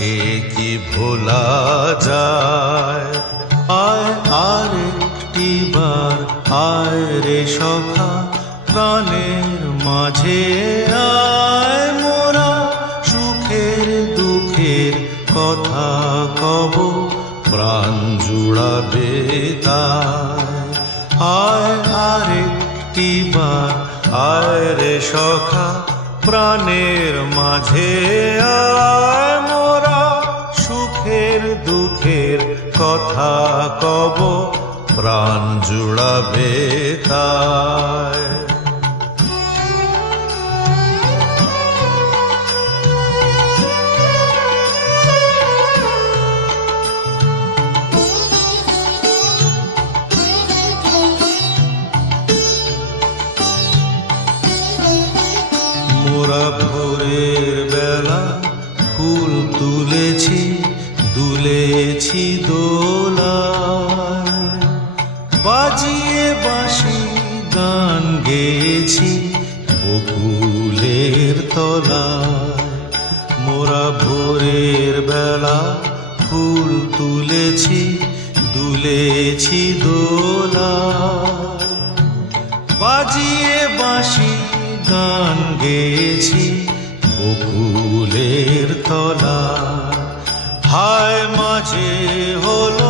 সে কি ভোলা যায়? আয়, আর একটি বার, আয় রে সখা, প্রাণের মাঝে আয় মোরা, সুখের দুঃখের কথা কব, প্রাণ জুড়াবে তাই। আয়, আর একটি বার, আয় রে সখা, প্রাণের মাঝে আয়। দুঃখের কথা কব প্রাণ জুড়াবে তাই। মোরা ভোরের বেলা বাঁশি গান গেয়েছি বকুলের তলা মোরা ভোরের বেলা ফুল তুলেছি, দুলেছি দোলায়। বাজিয়ে বাঁশি, গান গেয়েছি বকুলের তলা হায় মাঝে হলো